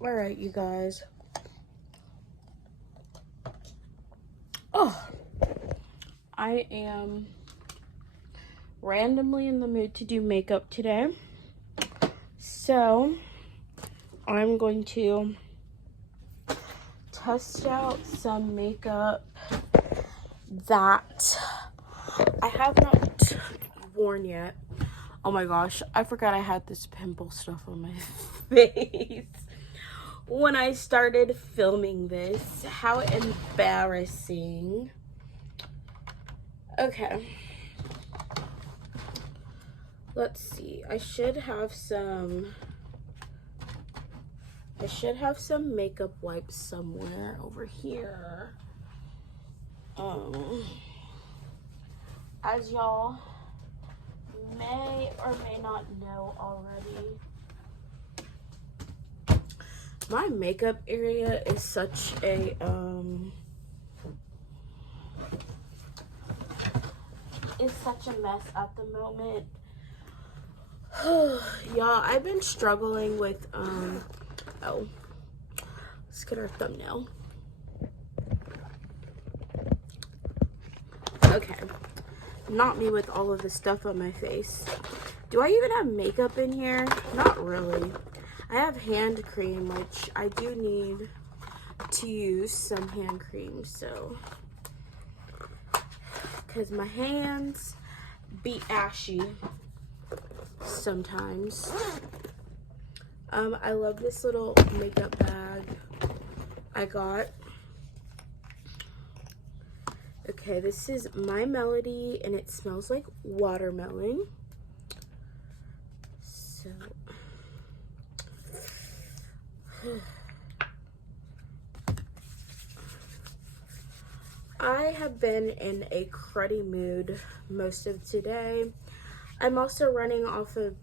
All right, you guys. Oh, I am randomly in the mood to do makeup today. So I'm going to test out some makeup that I have not worn yet. Oh my gosh, I forgot I had this pimple stuff on my face when I started filming this. How embarrassing. Okay. Let's see. I should have some makeup wipes somewhere over here. As y'all may or may not know already, my makeup area is such a mess at the moment. Y'all, I've been struggling with oh, let's get our thumbnail. Okay, not me with all of the stuff on my face. Do I even have makeup in here? Not really. I have hand cream, which I do need to use some hand cream, so, because my hands be ashy sometimes. I love this little makeup bag I got. Okay, this is My Melody, and it smells like watermelon. So, I have been in a cruddy mood most of today. I'm also running off of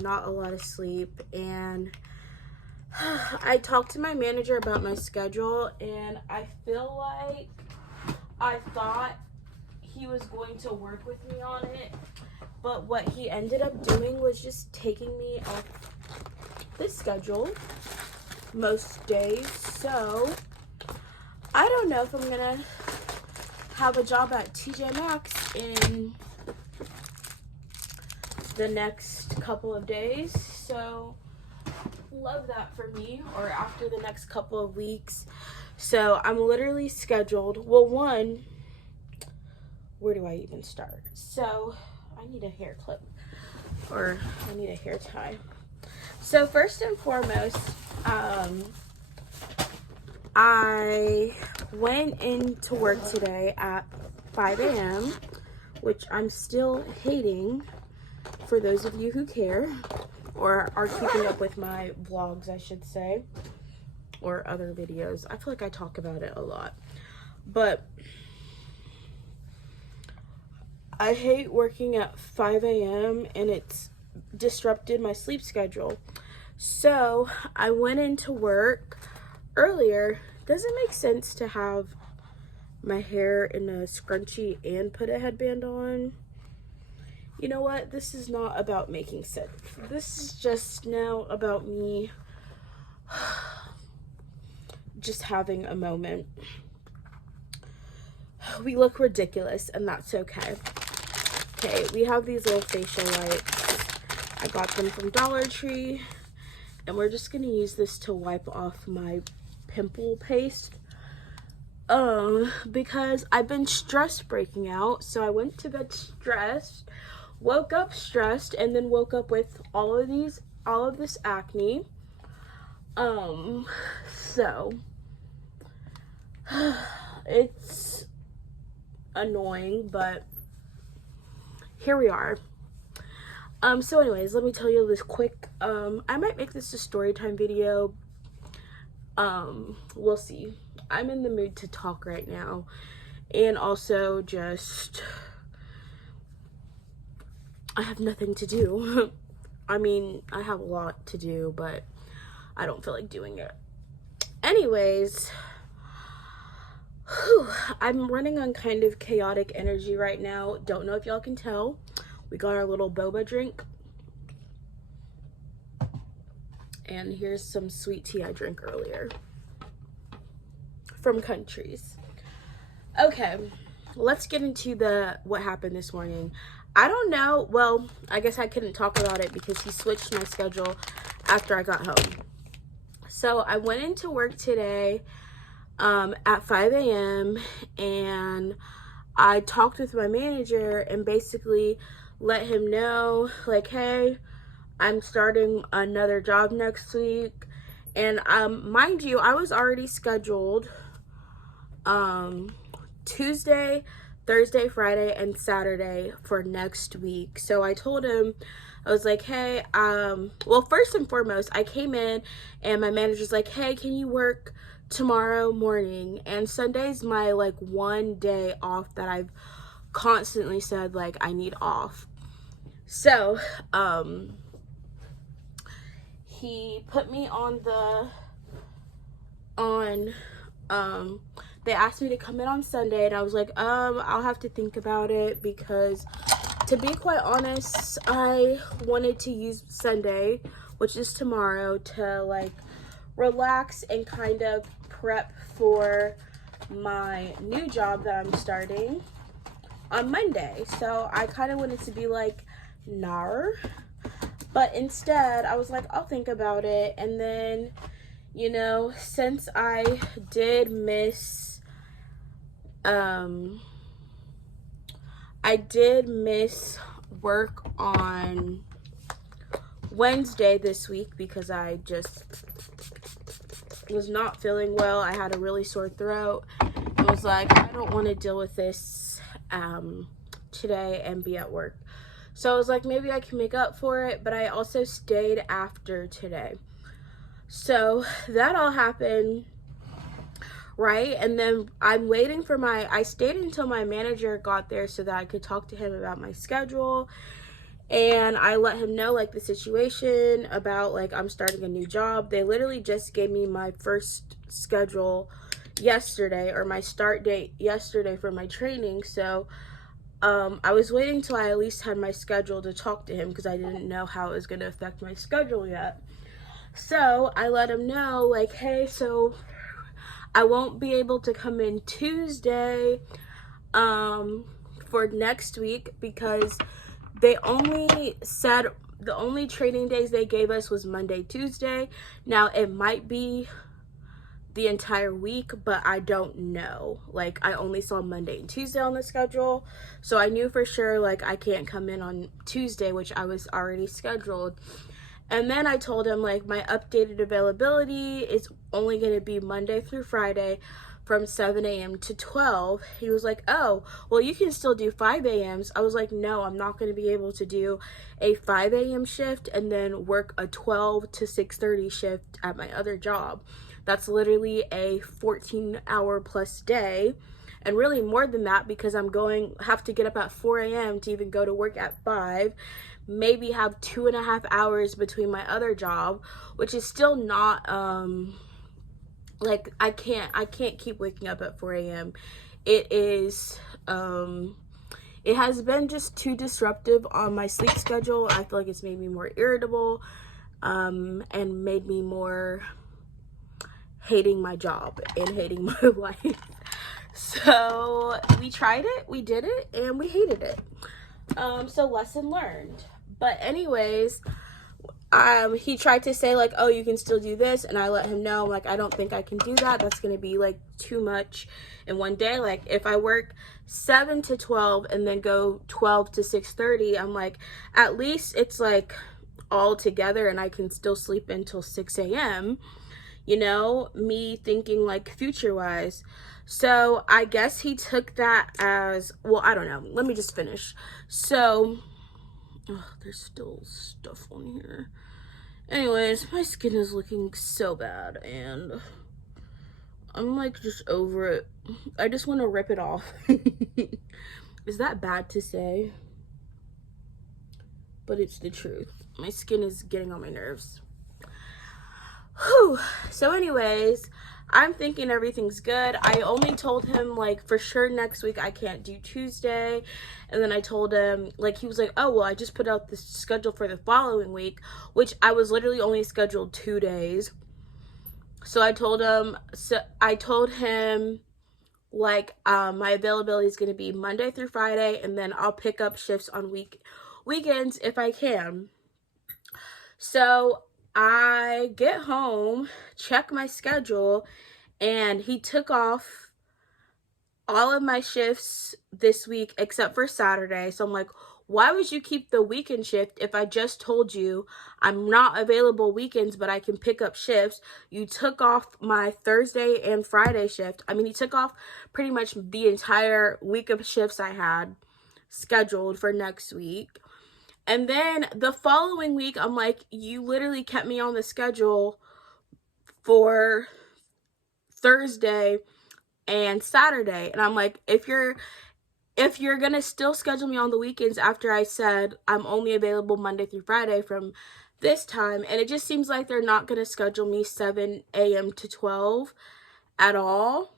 not a lot of sleep, and I talked to my manager about my schedule, and I feel like I thought he was going to work with me on it, but what he ended up doing was just taking me off the schedule most days. So I don't know if I'm gonna have a job at TJ Maxx in the next couple of days. So love that for me, or after the next couple of weeks. So I'm literally scheduled. Well, one, where do I even start? So I need a hair clip, or I need a hair tie. So first and foremost, I went into work today at 5 a.m., which I'm still hating, for those of you who care, or are keeping up with my vlogs, I should say, or other videos. I feel like I talk about it a lot, but I hate working at 5 a.m. and it's disrupted my sleep schedule. So I went into work earlier. Doesn't make sense to have my hair in a scrunchie and put a headband on. You know what? This is not about making sense. This is just now about me just having a moment. We look ridiculous, and that's okay. Okay, we have these little facial wipes. I got them from Dollar Tree, and we're just gonna use this to wipe off my pimple paste. Because I've been stress breaking out, so I went to bed stressed, woke up stressed, and then woke up with all of this acne. So it's annoying, but here we are. So anyways, let me tell you this quick, I might make this a story time video. We'll see. I'm in the mood to talk right now, and also just, I have nothing to do. I mean, I have a lot to do, but I don't feel like doing it. Anyways, I'm running on kind of chaotic energy right now. Don't know if y'all can tell. We got our little boba drink, And here's some sweet tea I drank earlier from Countries. Okay, let's get into what happened this morning. I don't know. Well, I guess I couldn't talk about it because he switched my schedule after I got home. So I went into work today at 5 a.m. and I talked with my manager and basically let him know, like, hey, I'm starting another job next week. And mind you, I was already scheduled Tuesday, Thursday, Friday, and Saturday for next week. So I told him, I was like, hey, well, first and foremost, I came in and my manager's like, hey, can you work tomorrow morning? And Sunday's my like one day off that I've constantly said like I need off. So he put me on they asked me to come in on Sunday, and I was like, I'll have to think about it, because to be quite honest, I wanted to use Sunday, which is tomorrow, to like relax and kind of prep for my new job that I'm starting on Monday. So I kind of wanted to be like, nah. But instead, I was like, I'll think about it. And then, you know, since I did miss work on Wednesday this week because I just was not feeling well. I had a really sore throat. I was like, I don't want to deal with this today and be at work. So I was like, maybe I can make up for it, but I also stayed after today. So that all happened, right? And then I'm waiting for I stayed until my manager got there so that I could talk to him about my schedule. And I let him know like the situation about like I'm starting a new job. They literally just gave me my first schedule yesterday, or my start date yesterday for my training. So I was waiting till I at least had my schedule to talk to him, because I didn't know how it was going to affect my schedule yet. So I let him know, like, hey, so I won't be able to come in Tuesday for next week, because they only said the only training days they gave us was Monday, Tuesday. Now, it might be the entire week, but I don't know. Like, I only saw Monday and Tuesday on the schedule, so I knew for sure like I can't come in on Tuesday, which I was already scheduled. And then I told him like my updated availability is only going to be Monday through Friday from 7 a.m. to 12. He was like, oh, well, you can still do 5 a.m.s. I was like, no, I'm not going to be able to do a 5 a.m. shift and then work a 12 to 6:30 shift at my other job. That's literally a 14-hour plus day, and really more than that, because have to get up at 4 a.m. to even go to work at 5, maybe have 2.5 hours between my other job, which is still not, like, I can't keep waking up at 4 a.m. It is, it has been just too disruptive on my sleep schedule. I feel like it's made me more irritable, and made me more hating my job and hating my life. So we tried it, we did it, and we hated it. So lesson learned. But anyways, he tried to say like, oh, you can still do this, and I let him know, like, I don't think I can do that. That's gonna be like too much in one day. Like, if I work 7 to 12 and then go 12 to 6:30, I'm like, at least it's like all together and I can still sleep until 6 a.m. You know, me thinking like future wise. So I guess he took that as, well, I don't know. Let me just finish. So, oh, there's still stuff on here. Anyways, my skin is looking so bad and I'm like just over it. I just want to rip it off. Is that bad to say? But it's the truth. My skin is getting on my nerves. Whew. So anyways, I'm thinking everything's good. I only told him, like, for sure next week I can't do Tuesday. And then I told him, like, he was like, oh, well, I just put out the schedule for the following week, which I was literally only scheduled 2 days. So I told him, like, my availability is going to be Monday through Friday, and then I'll pick up shifts on weekends if I can. So I get home, check my schedule, and he took off all of my shifts this week except for Saturday. So I'm like, why would you keep the weekend shift if I just told you I'm not available weekends, but I can pick up shifts? You took off my Thursday and Friday shift. I mean, he took off pretty much the entire week of shifts I had scheduled for next week. And then the following week, I'm like, you literally kept me on the schedule for Thursday and Saturday. And I'm like, if you're gonna still schedule me on the weekends after I said I'm only available Monday through Friday from this time, and it just seems like they're not gonna schedule me 7 a.m. to 12 at all.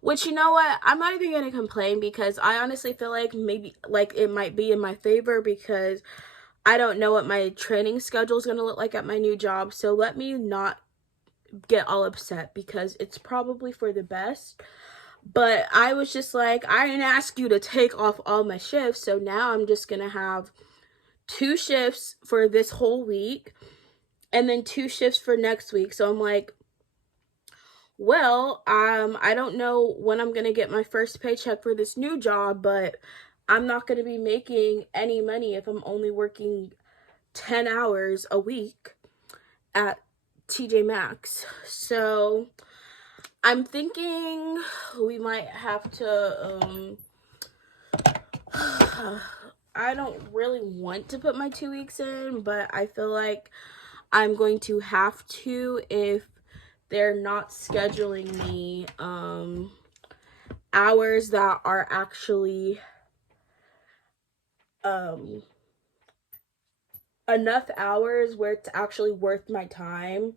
Which, you know what, I'm not even gonna complain, because I honestly feel like maybe, like, it might be in my favor, because I don't know what my training schedule is gonna look like at my new job. So let me not get all upset, because it's probably for the best. But I was just like, I didn't ask you to take off all my shifts, so now I'm just gonna have 2 shifts for this whole week and then 2 shifts for next week. So I'm like, well, I don't know when I'm gonna get my first paycheck for this new job, but I'm not gonna be making any money if I'm only working 10 hours a week at TJ Maxx. So I'm thinking we might have to, I don't really want to put my 2 weeks in, but I feel like I'm going to have to if they're not scheduling me, hours that are actually, enough hours where it's actually worth my time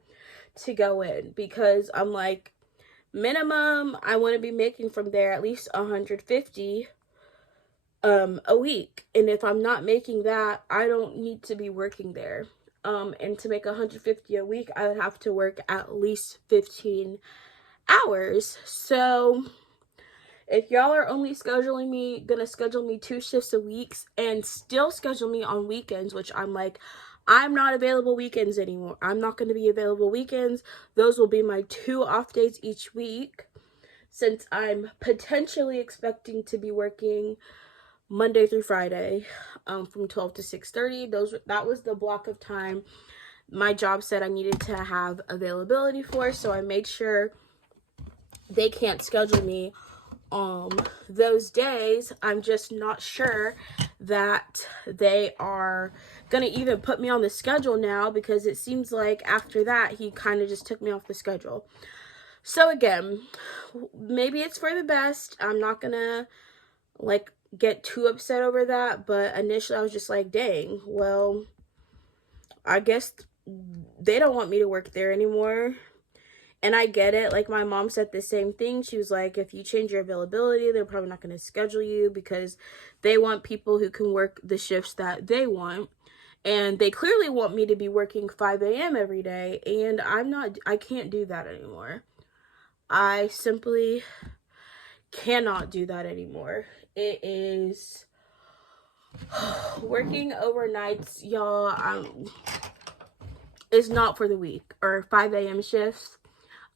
to go in, because I'm like, minimum I want to be making from there at least 150 a week, and if I'm not making that, I don't need to be working there. And to make 150 a week, I would have to work at least 15 hours. So if y'all are only gonna schedule me 2 shifts a week and still schedule me on weekends, which I'm like, I'm not available weekends anymore. I'm not going to be available weekends. Those will be my 2 off days each week, since I'm potentially expecting to be working Monday through Friday, from 12 to 6:30. That was the block of time my job said I needed to have availability for, so I made sure they can't schedule me those days. I'm just not sure that they are gonna even put me on the schedule now, because it seems like after that he kind of just took me off the schedule. So again, maybe it's for the best. I'm not gonna, like, get too upset over that, but initially I was just like, dang, well, I guess they don't want me to work there anymore. And I get it. Like, my mom said the same thing. She was like, if you change your availability, they're probably not going to schedule you, because they want people who can work the shifts that they want. And they clearly want me to be working 5 a.m. every day, and I can't do that anymore. I simply cannot do that anymore. It is working overnights, y'all, is not for the weak. Or 5 a.m. shifts,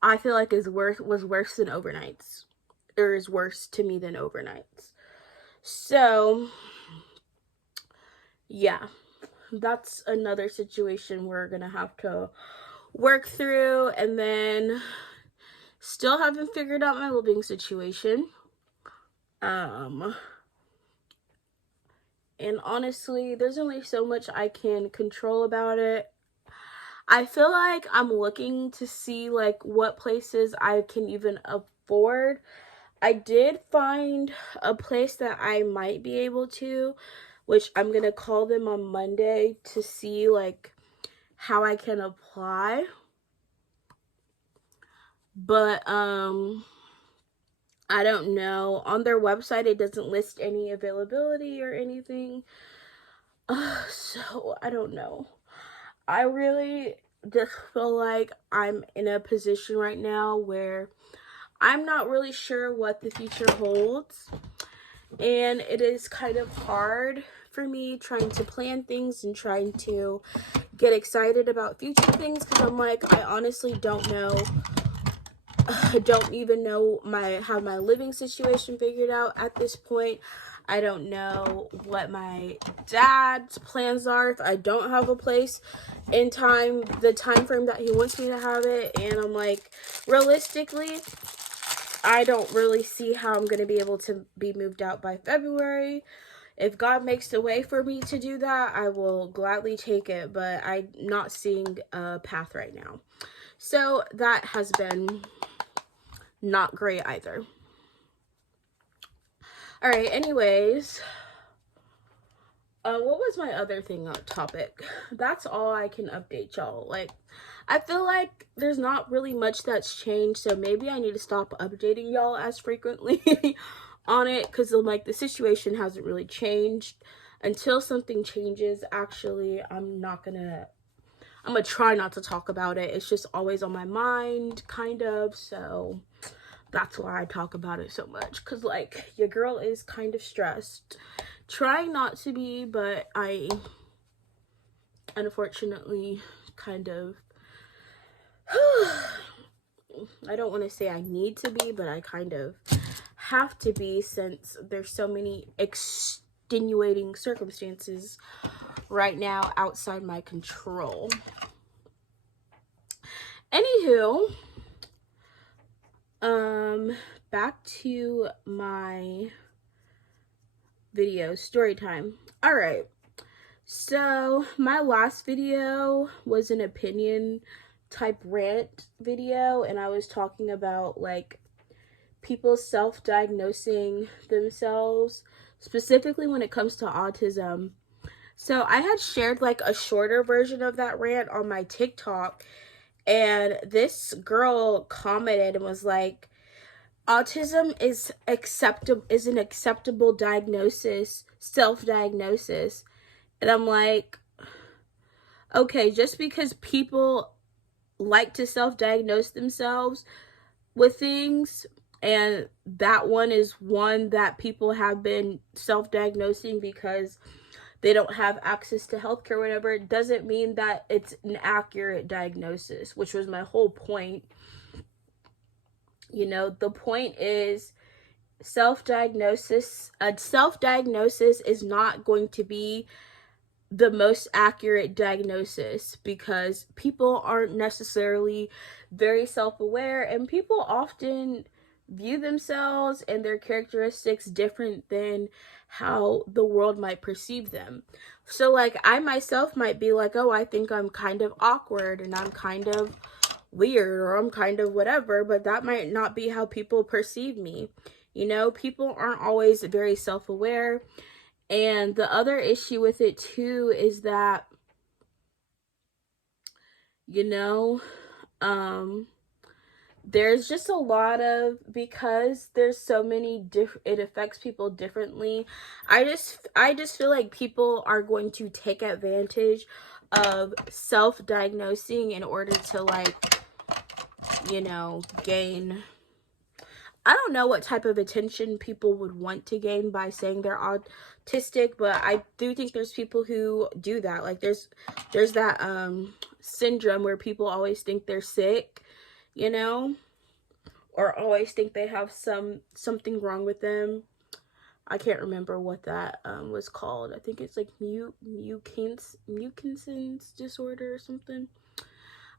I feel like was worse than overnights. Or is worse to me than overnights. So, yeah, that's another situation we're gonna have to work through. And then, still haven't figured out my living situation. And honestly, there's only so much I can control about it. I feel like I'm looking to see, like, what places I can even afford. I did find a place that I might be able to, which I'm gonna call them on Monday to see, like, how I can apply. But I don't know. On their website, it doesn't list any availability or anything. So I don't know. I really just feel like I'm in a position right now where I'm not really sure what the future holds. And it is kind of hard for me trying to plan things and trying to get excited about future things, because I'm like, I honestly don't know. I don't even know have my living situation figured out at this point. I don't know what my dad's plans are if I don't have a place in the time frame that he wants me to have it. And I'm like, realistically, I don't really see how I'm going to be able to be moved out by February. If God makes a way for me to do that, I will gladly take it, but I'm not seeing a path right now. So that has been not great either. All right, anyways, what was my other thing on topic? That's all I can update y'all. Like, I feel like there's not really much that's changed, so maybe I need to stop updating y'all as frequently on it, because like the situation hasn't really changed. Until something changes, actually, I'm gonna try not to talk about it. It's just always on my mind, kind of, so that's why I talk about it so much, because like your girl is kind of stressed, trying not to be, but I unfortunately kind of I don't want to say I need to be, but I kind of have to be, since there's so many extenuating circumstances right now outside my control. Anywho, back to my video story time. All right, so my last video was an opinion type rant video, and I was talking about like people self-diagnosing themselves, specifically when it comes to autism. So I had shared like a shorter version of that rant on my TikTok, and this girl commented and was like, autism is an acceptable diagnosis, self-diagnosis. And I'm like, okay, just because people like to self-diagnose themselves with things, and that one is one that people have been self-diagnosing because they don't have access to healthcare or whatever, it doesn't mean that it's an accurate diagnosis, which was my whole point. You know, the point is self-diagnosis is not going to be the most accurate diagnosis, because people aren't necessarily very self-aware, and people often view themselves and their characteristics different than how the world might perceive them. So like I myself might be like, oh, I think I'm kind of awkward and I'm kind of weird or I'm kind of whatever, but that might not be how people perceive me. You know, people aren't always very self-aware. And the other issue with it too is that, you know, there's just a lot of, because there's so many it affects people differently. I just feel like people are going to take advantage of self-diagnosing in order to like, you know, gain, I don't know what type of attention people would want to gain by saying they're autistic, but I do think there's people who do that. Like there's that syndrome where people always think they're sick, you know, or always think they have something wrong with them. I can't remember what that was called. I think it's like Mukinson's disorder or something.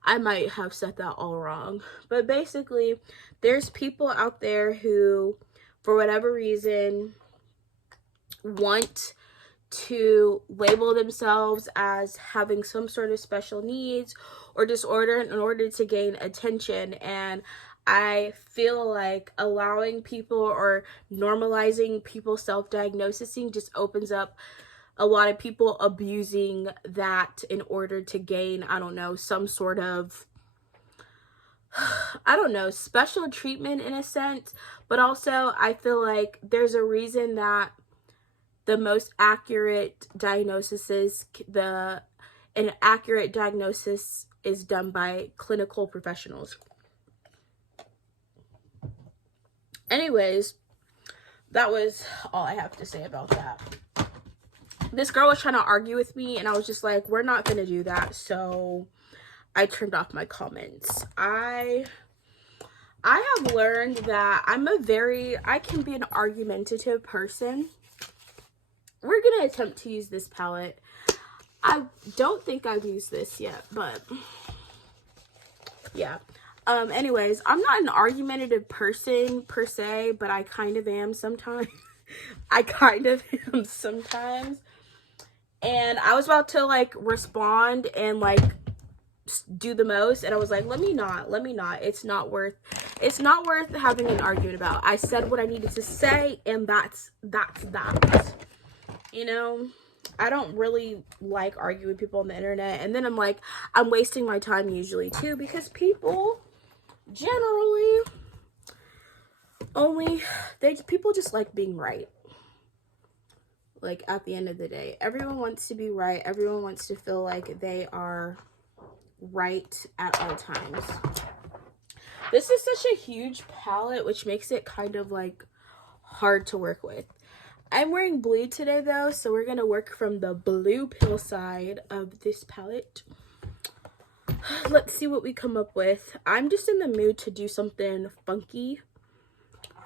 I might have said that all wrong, but basically there's people out there who, for whatever reason, want to label themselves as having some sort of special needs or disorder in order to gain attention. And I feel like allowing people or normalizing people self-diagnosing just opens up a lot of people abusing that in order to gain, I don't know, some sort of, I don't know, special treatment in a sense, but also I feel like there's a reason that the most accurate diagnosis is an accurate diagnosis is done by clinical professionals. Anyways, that was all I have to say about that. This girl was trying to argue with me, and I was just like, we're not gonna do that. So I turned off my comments. I have learned that I can be an argumentative person. We're gonna attempt to use this palette. I don't think I've used this yet, but yeah. Anyways, I'm not an argumentative person per se, but I kind of am sometimes. I kind of am sometimes. And I was about to like respond and like do the most, and I was like, let me not. It's not worth having an argument about. I said what I needed to say, and that's that. You know, I don't really like arguing with people on the internet, and then I'm like, I'm wasting my time usually too, because people generally people just like being right. Like, at the end of the day, everyone wants to be right. Everyone wants to feel like they are right at all times. This is such a huge palette, which makes it kind of like hard to work with. I'm wearing blue today though, so we're gonna work from the blue pill side of this palette. Let's see what we come up with. I'm just in the mood to do something funky,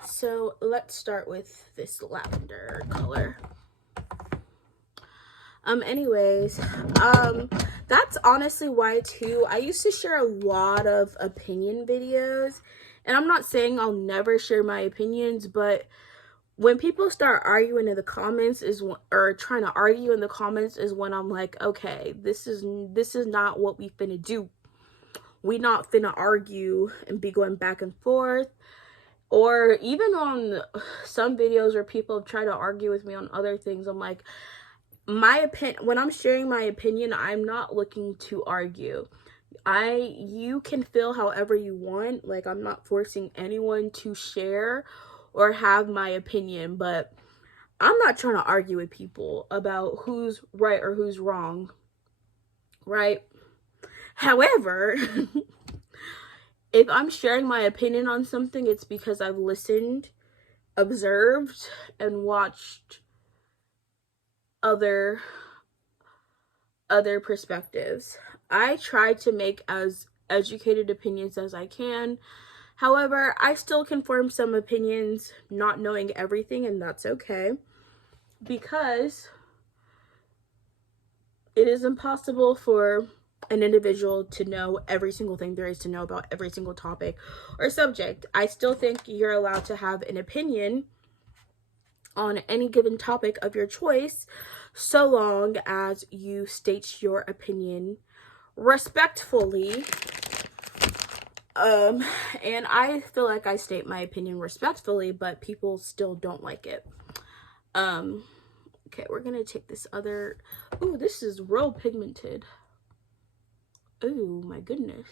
so let's start with this lavender color. Anyways, that's honestly why too, I used to share a lot of opinion videos, and I'm not saying I'll never share my opinions, but when people start arguing in the comments or trying to argue in the comments is when I'm like, okay, this is not what we finna do. We not finna argue and be going back and forth. Or even on some videos where people try to argue with me on other things, I'm like, when I'm sharing my opinion, I'm not looking to argue. You can feel however you want. Like, I'm not forcing anyone to share or have my opinion, but I'm not trying to argue with people about who's right or who's wrong, right? However, if I'm sharing my opinion on something, it's because I've listened, observed, and watched other perspectives. I try to make as educated opinions as I can. However, I still can form some opinions not knowing everything, and that's okay, because it is impossible for an individual to know every single thing there is to know about every single topic or subject. I still think you're allowed to have an opinion on any given topic of your choice, so long as you state your opinion respectfully. And I feel like I state my opinion respectfully, but people still don't like it. Okay, we're gonna take this other, ooh, this is real pigmented. Oh my goodness.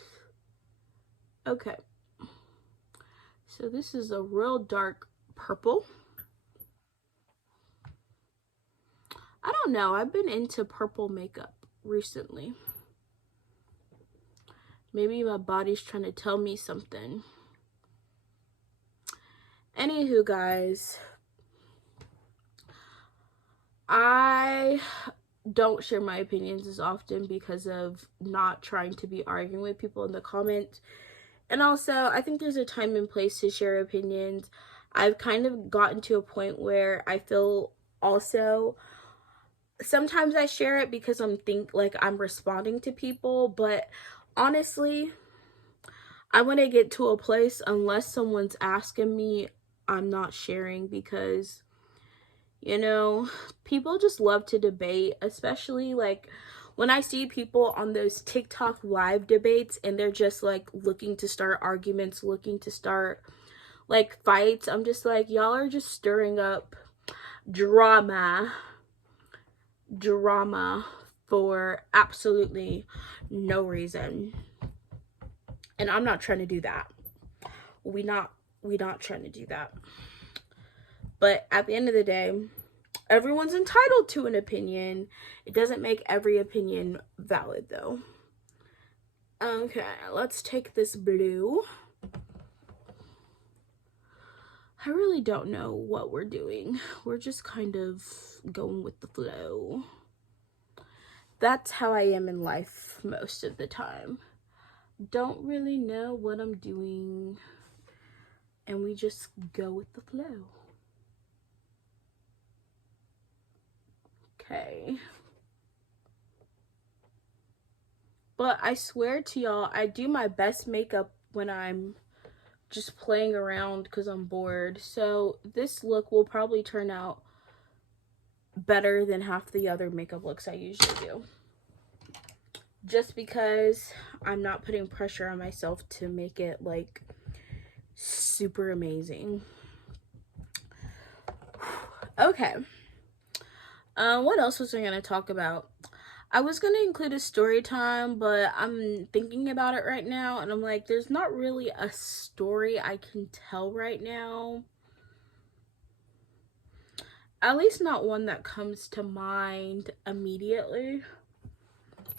Okay, so this is a real dark purple. I don't know, I've been into purple makeup recently. Maybe my body's trying to tell me something. Anywho, guys, I don't share my opinions as often because of not trying to be arguing with people in the comments. And also, I think there's a time and place to share opinions. I've kind of gotten to a point where I feel also, sometimes I share it because I'm responding to people, but honestly, I want to get to a place, unless someone's asking me, I'm not sharing, because, you know, people just love to debate, especially like when I see people on those TikTok live debates and they're just like looking to start arguments, looking to start like fights. I'm just like, y'all are just stirring up drama for absolutely no reason. And I'm not trying to do that. we not trying to do that. But at the end of the day, everyone's entitled to an opinion. It doesn't make every opinion valid though. Okay, let's take this blue. I really don't know what we're doing. We're just kind of going with the flow. That's how I am in life most of the time. Don't really know what I'm doing, and we just go with the flow. Okay. But I swear to y'all, I do my best makeup when I'm just playing around because I'm bored. So this look will probably turn out better than half the other makeup looks I usually do. Just because I'm not putting pressure on myself to make it like super amazing. Okay. What else was I going to talk about? I was going to include a story time, but I'm thinking about it right now, and I'm like, there's not really a story I can tell right now. At least not one that comes to mind immediately.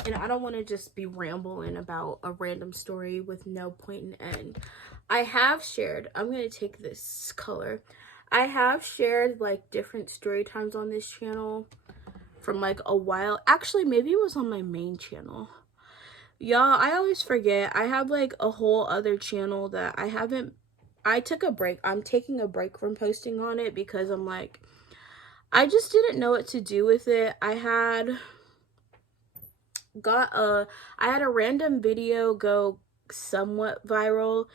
And I don't want to just be rambling about a random story with no point and end. I have shared, I'm going to take this color. I have shared like different story times on this channel from like a while. Actually, maybe it was on my main channel. Y'all, I always forget. I have like a whole other channel that I took a break. I'm taking a break from posting on it because I'm like, I just didn't know what to do with it. I had a random video go somewhat viral,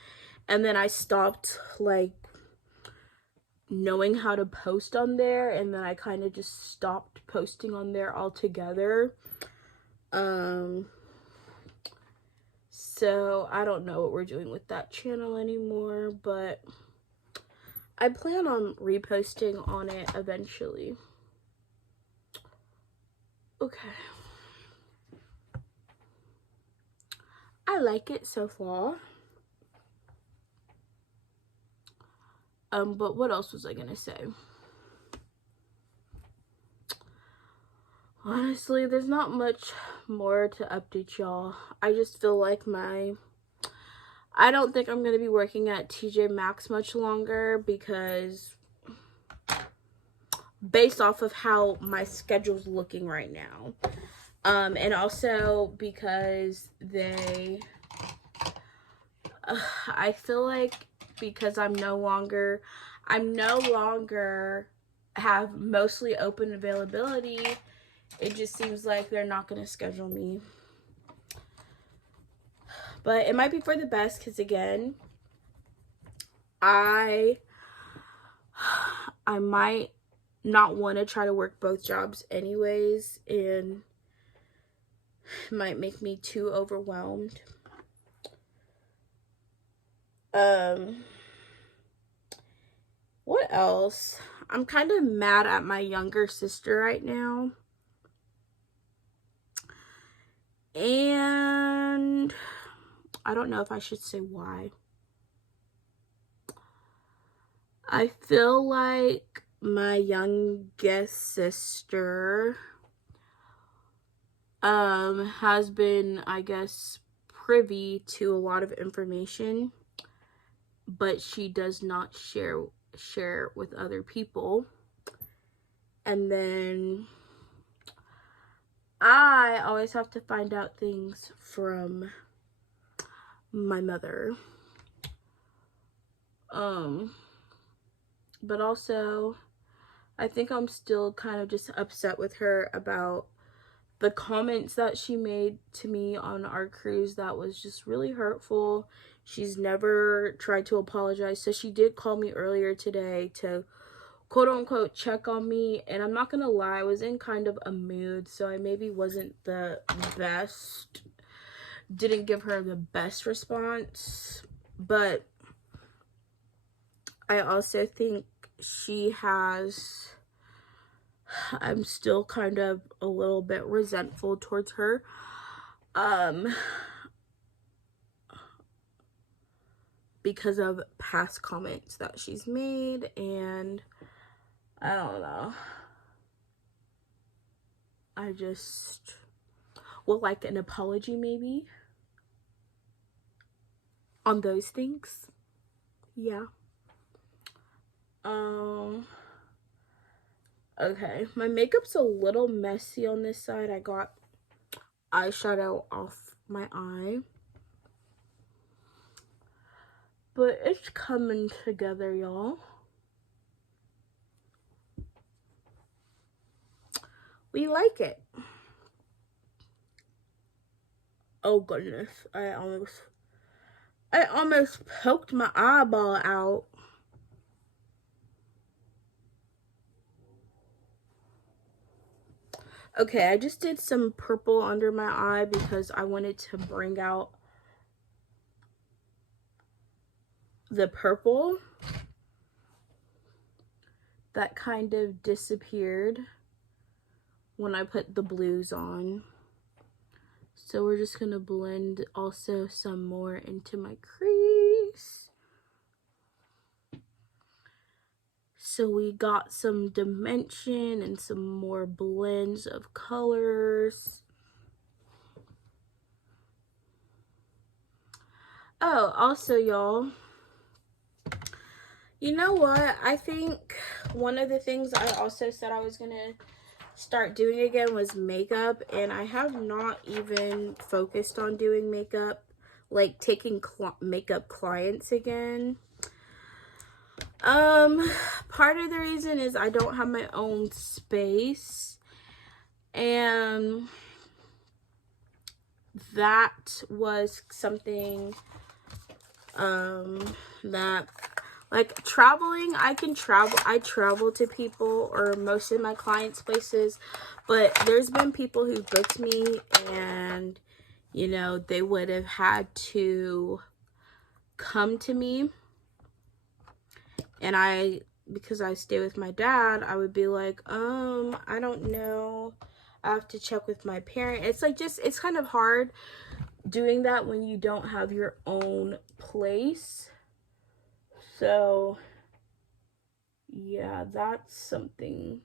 and then I stopped like knowing how to post on there, and then I kind of just stopped posting on there altogether. So I don't know what we're doing with that channel anymore, but I plan on reposting on it eventually. Okay. I like it so far. But what else was I gonna say? Honestly, there's not much more to update y'all. I just feel like I don't think I'm gonna be working at TJ Maxx much longer because based off of how my schedule's looking right now. And also because I feel like because I'm no longer have mostly open availability, it just seems like they're not going to schedule me. But it might be for the best because, again, I might not want to try to work both jobs anyways, and it might make me too overwhelmed. What else? I'm kind of mad at my younger sister right now. And I don't know if I should say why. I feel like my youngest sister has been, I guess, privy to a lot of information, but she does not share with other people. And then I always have to find out things from my mother. But also, I think I'm still kind of just upset with her about the comments that she made to me on our cruise. That was just really hurtful. She's never tried to apologize. So she did call me earlier today to quote unquote check on me, and I'm not gonna lie, I was in kind of a mood, so I maybe wasn't the best, didn't give her the best response. But I also think I'm still kind of a little bit resentful towards her. because of past comments that she's made, and I don't know. I just would like an apology maybe on those things. Yeah. Okay, my makeup's a little messy on this side. I got eyeshadow off my eye, but it's coming together, y'all. We like it. Oh goodness, I almost poked my eyeball out. Okay, I just did some purple under my eye because I wanted to bring out the purple that kind of disappeared when I put the blues on. So we're just gonna blend also some more into my crease. So we got some dimension and some more blends of colors. Oh, also y'all, you know what? I think one of the things I also said I was gonna start doing again was makeup, and I have not even focused on doing makeup, like taking makeup clients again. Part of the reason is I don't have my own space, and that was something that, like, traveling, I travel to people or most of my clients' places, but there's been people who booked me and, you know, they would have had to come to me, and because I stay with my dad, I would be like, I don't know, I have to check with my parent. It's like, just, it's kind of hard doing that when you don't have your own place. So yeah, that's something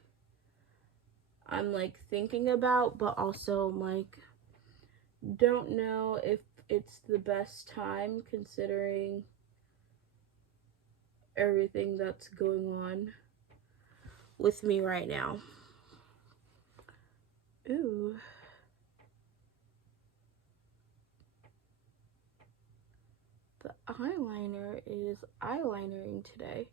I'm like thinking about, but also I'm like, don't know if it's the best time considering everything that's going on with me right now. Ooh. The eyeliner is eyelinering today.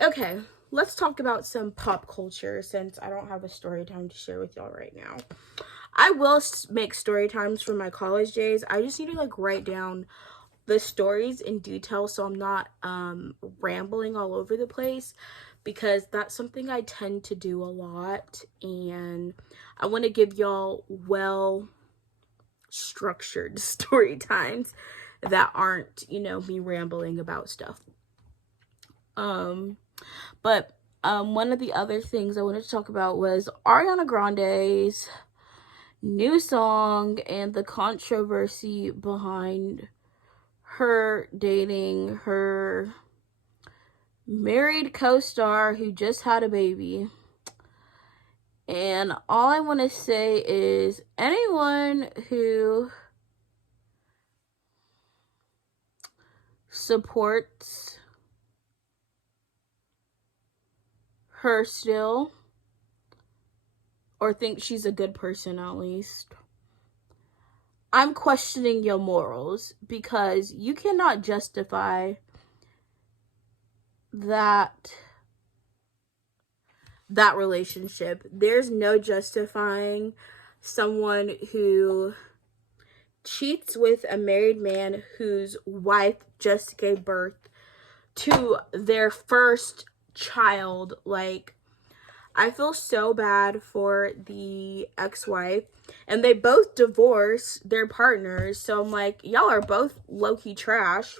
Okay, let's talk about some pop culture since I don't have a story time to share with y'all right now. I will make story times from my college days. I just need to like write down the stories in detail so I'm not rambling all over the place, because that's something I tend to do a lot, and I want to give y'all well structured story times that aren't, you know, me rambling about stuff. But one of the other things I wanted to talk about was Ariana Grande's new song and the controversy behind her dating her married co-star who just had a baby. And all I want to say is, anyone who supports her still, or thinks she's a good person at least, I'm questioning your morals, because you cannot justify that relationship. There's no justifying someone who cheats with a married man whose wife just gave birth to their first child. Like, I feel so bad for the ex-wife, and they both divorced their partners, so I'm like, y'all are both low-key trash.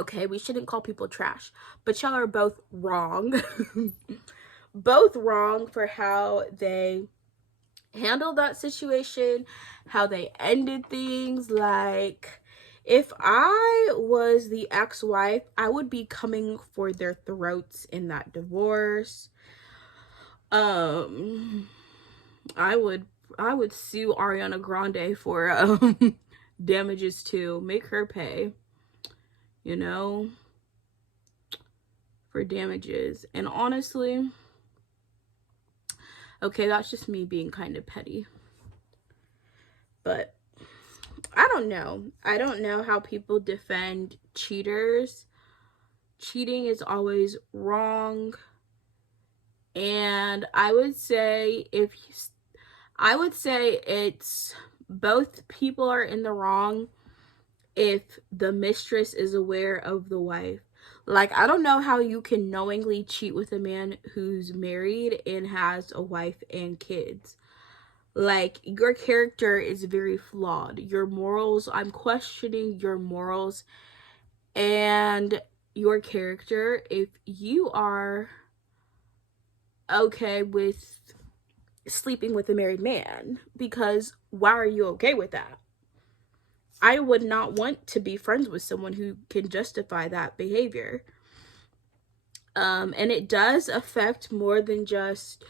Okay, we shouldn't call people trash, but y'all are both wrong. Both wrong for how they handled that situation, how they ended things. Like, if I was the ex-wife, I would be coming for their throats in that divorce. I would sue Ariana Grande for damages too. Make her pay, you know, for damages. And honestly, okay, that's just me being kind of petty. But I don't know. I don't know how people defend cheaters. Cheating is always wrong. And I would say it's both people are in the wrong if the mistress is aware of the wife. Like, I don't know how you can knowingly cheat with a man who's married and has a wife and kids. Like, your character is very flawed. Your morals, I'm questioning your morals and your character. If you are okay with sleeping with a married man, because why are you okay with that? I would not want to be friends with someone who can justify that behavior. And it does affect more than just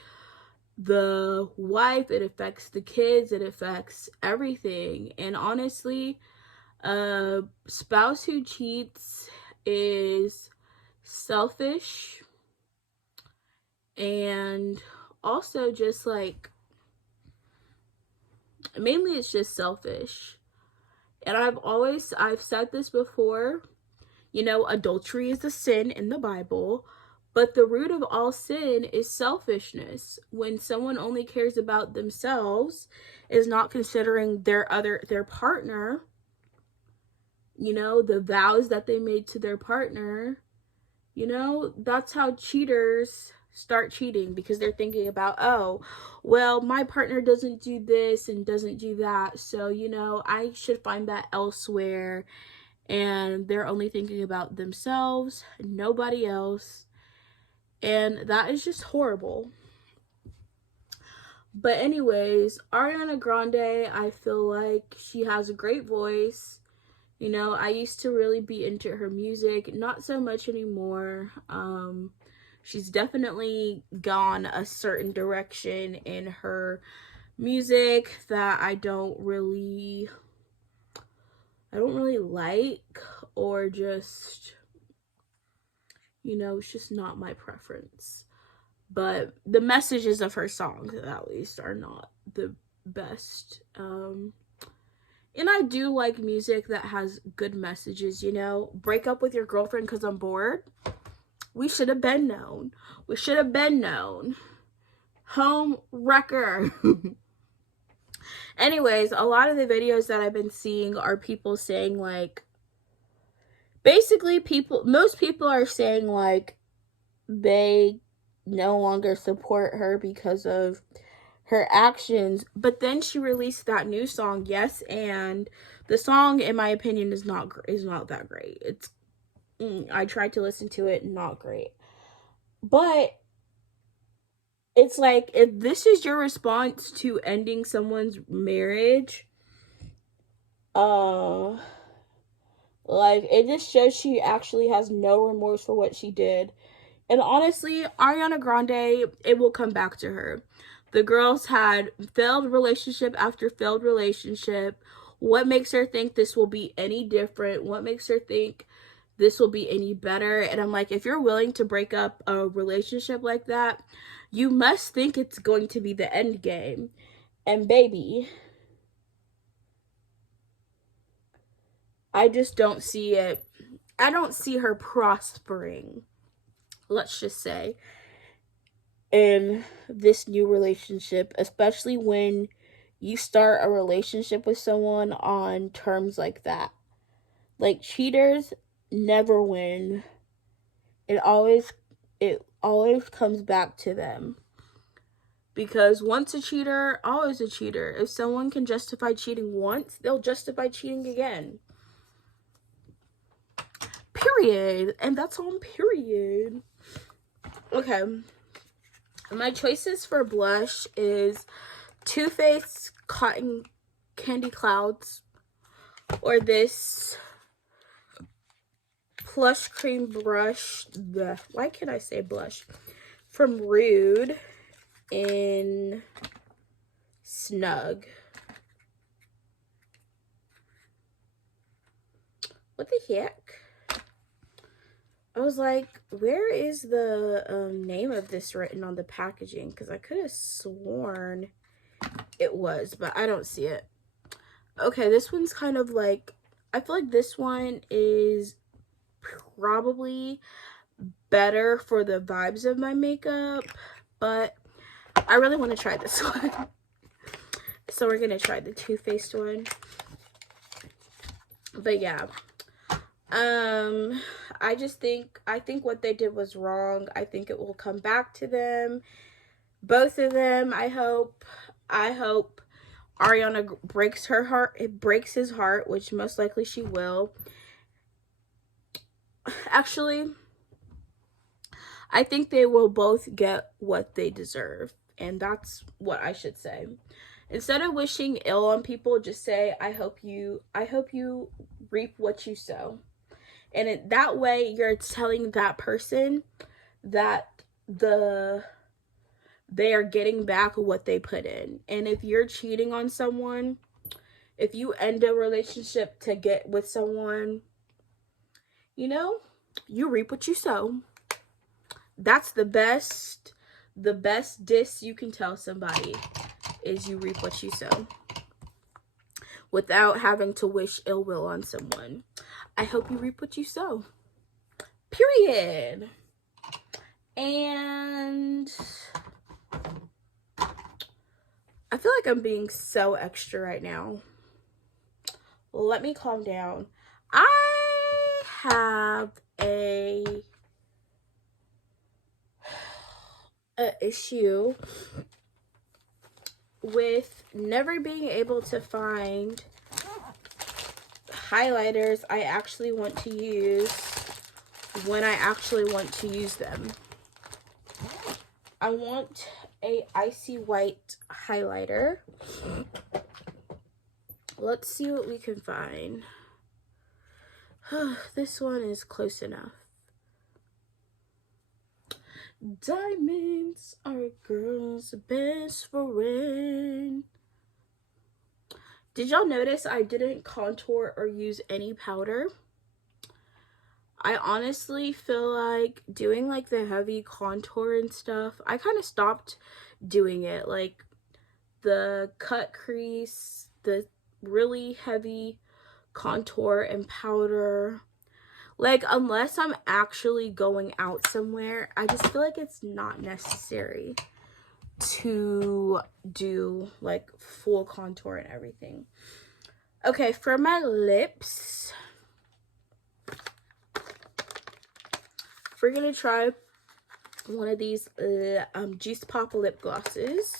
the wife. It affects the kids. It affects everything. And honestly, a spouse who cheats is selfish, and also just like, mainly it's just selfish. And I've said this before, you know, adultery is a sin in the Bible, but the root of all sin is selfishness. When someone only cares about themselves, is not considering their partner, you know, the vows that they made to their partner, you know, that's how cheaters start cheating, because they're thinking about, oh, well, my partner doesn't do this and doesn't do that, so, you know, I should find that elsewhere. And they're only thinking about themselves, nobody else. And that is just horrible. But anyways, Ariana Grande, I feel like she has a great voice. You know, I used to really be into her music, not so much anymore. She's definitely gone a certain direction in her music that I don't really like, or just, you know, it's just not my preference. But the messages of her songs, at least, are not the best. And I do like music that has good messages, you know. Break up with your girlfriend because I'm bored. We should have been known. We should have been known. Home wrecker. Anyways, a lot of the videos that I've been seeing are people saying, like, basically most people are saying, like, they no longer support her because of her actions. But then she released that new song, Yes, and the song, in my opinion, is not that great. It's I tried to listen to it, not great. But it's like, if this is your response to ending someone's marriage, like, it just shows she actually has no remorse for what she did. And honestly, Ariana Grande, it will come back to her. The girls had failed relationship after failed relationship. What makes her think this will be any different? What makes her think this will be any better? And I'm like, if you're willing to break up a relationship like that, you must think it's going to be the end game. And baby, I just don't see it. I don't see her prospering, let's just say, in this new relationship, especially when you start a relationship with someone on terms like that. Like, cheaters never win. It always comes back to them. Because once a cheater, always a cheater. If someone can justify cheating once, they'll justify cheating again. Period. And that's on period. Okay. My choices for blush is Too Faced Cotton Candy Clouds, or this Plush Cream Brush. Why can't I say blush? From Rude in Snug. What the heck? I was like, where is the name of this written on the packaging? Because I could have sworn it was, but I don't see it. Okay, this one's kind of like, I feel like this one is probably better for the vibes of my makeup, but I really want to try this one. So we're going to try the Too Faced one. But yeah. I think what they did was wrong. I think it will come back to them. Both of them, I hope Ariana breaks her heart. It breaks his heart, which most likely she will. Actually, I think they will both get what they deserve. And that's what I should say. Instead of wishing ill on people, just say, I hope you reap what you sow. And that way, you're telling that person that they are getting back what they put in. And if you're cheating on someone, if you end a relationship to get with someone, you know, you reap what you sow. That's the best diss you can tell somebody is you reap what you sow. Without having to wish ill will on someone. I hope you reap what you sow. Period. And I feel like I'm being so extra right now. Let me calm down. I have a issue with never being able to find highlighters I actually want to use when I actually want to use them. I want a icy white highlighter. Let's see what we can find. This one is close enough. Diamonds are a girl's best friend. Did y'all notice I didn't contour or use any powder? I honestly feel like doing like the heavy contour and stuff, I kind of stopped doing it. Like the cut crease, the really heavy contour and powder. Like, unless I'm actually going out somewhere, I just feel like it's not necessary to do like full contour and everything. Okay, for my lips, we're gonna try one of these Juice Pop lip glosses.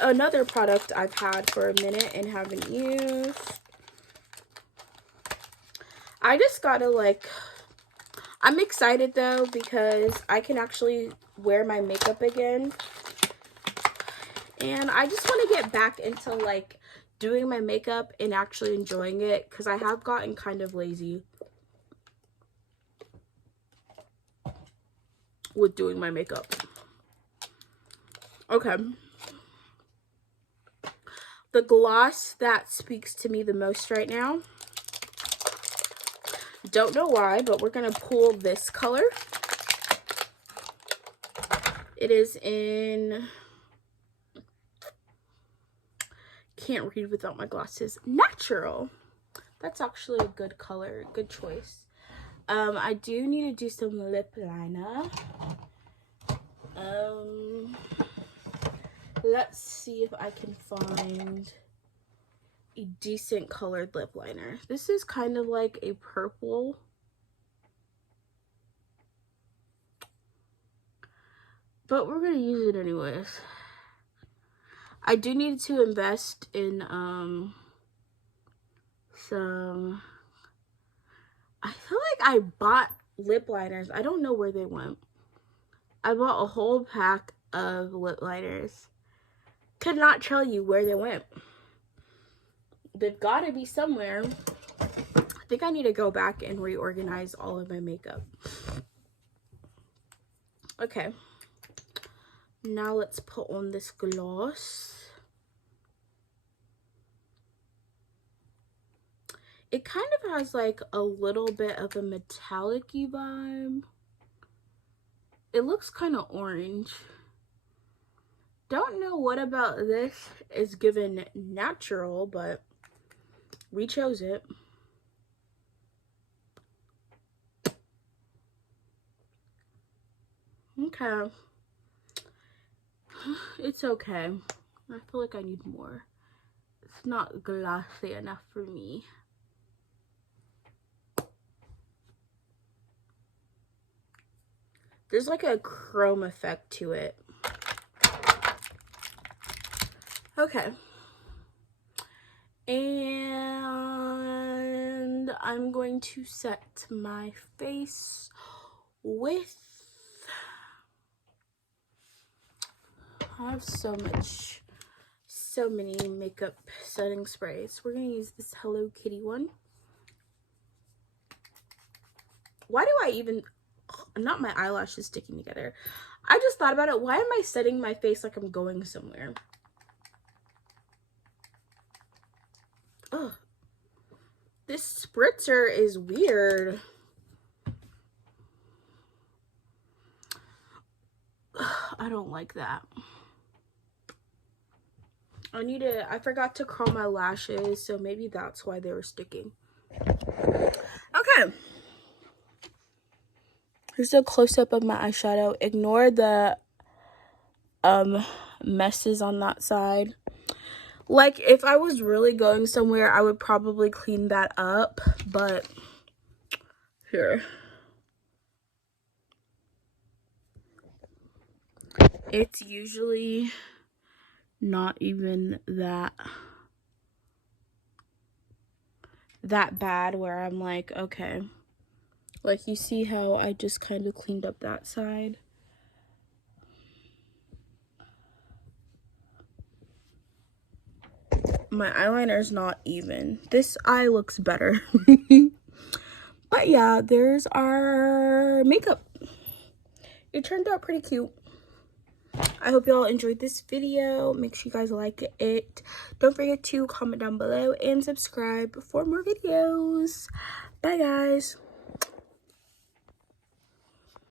Another product I've had for a minute and haven't used. I just gotta like, I'm excited though because I can actually wear my makeup again. And I just want to get back into like doing my makeup and actually enjoying it because I have gotten kind of lazy with doing my makeup. Okay. The gloss that speaks to me the most right now. Don't know why, but we're going to pull this color. It is in, can't read without my glasses, Natural. That's actually a good color, good choice. I do need to do some lip liner. Let's see if I can find a decent colored lip liner. This is kind of like a purple. But we're gonna use it anyways. I do need to invest in some, I feel like I bought lip liners. I don't know where they went. I bought a whole pack of lip liners. Could not tell you where they went. They've got to be somewhere. I think I need to go back and reorganize all of my makeup. Okay. Now let's put on this gloss. It kind of has like a little bit of a metallic-y vibe. It looks kind of orange. Don't know what about this is given natural, but we chose it. Okay. It's okay. I feel like I need more. It's not glossy enough for me. There's like a chrome effect to it. Okay. And I'm going to set my face with, I have so many makeup setting sprays. We're gonna use this Hello Kitty one. Why do I even, not my eyelashes sticking together. I just thought about it. Why am I setting my face like I'm going somewhere? Ugh. This spritzer is weird. Ugh, I don't like that. I forgot to curl my lashes, so maybe that's why they were sticking. Okay. Here's a close-up of my eyeshadow. Ignore the messes on that side. Like, if I was really going somewhere, I would probably clean that up, but here. It's usually not even that bad where I'm like, okay. Like, you see how I just kind of cleaned up that side? My eyeliner is not even. This eye looks better. But yeah, there's our makeup. It turned out pretty cute. I hope y'all enjoyed this video. Make sure you guys like it. Don't forget to comment down below and subscribe for more videos. Bye, guys.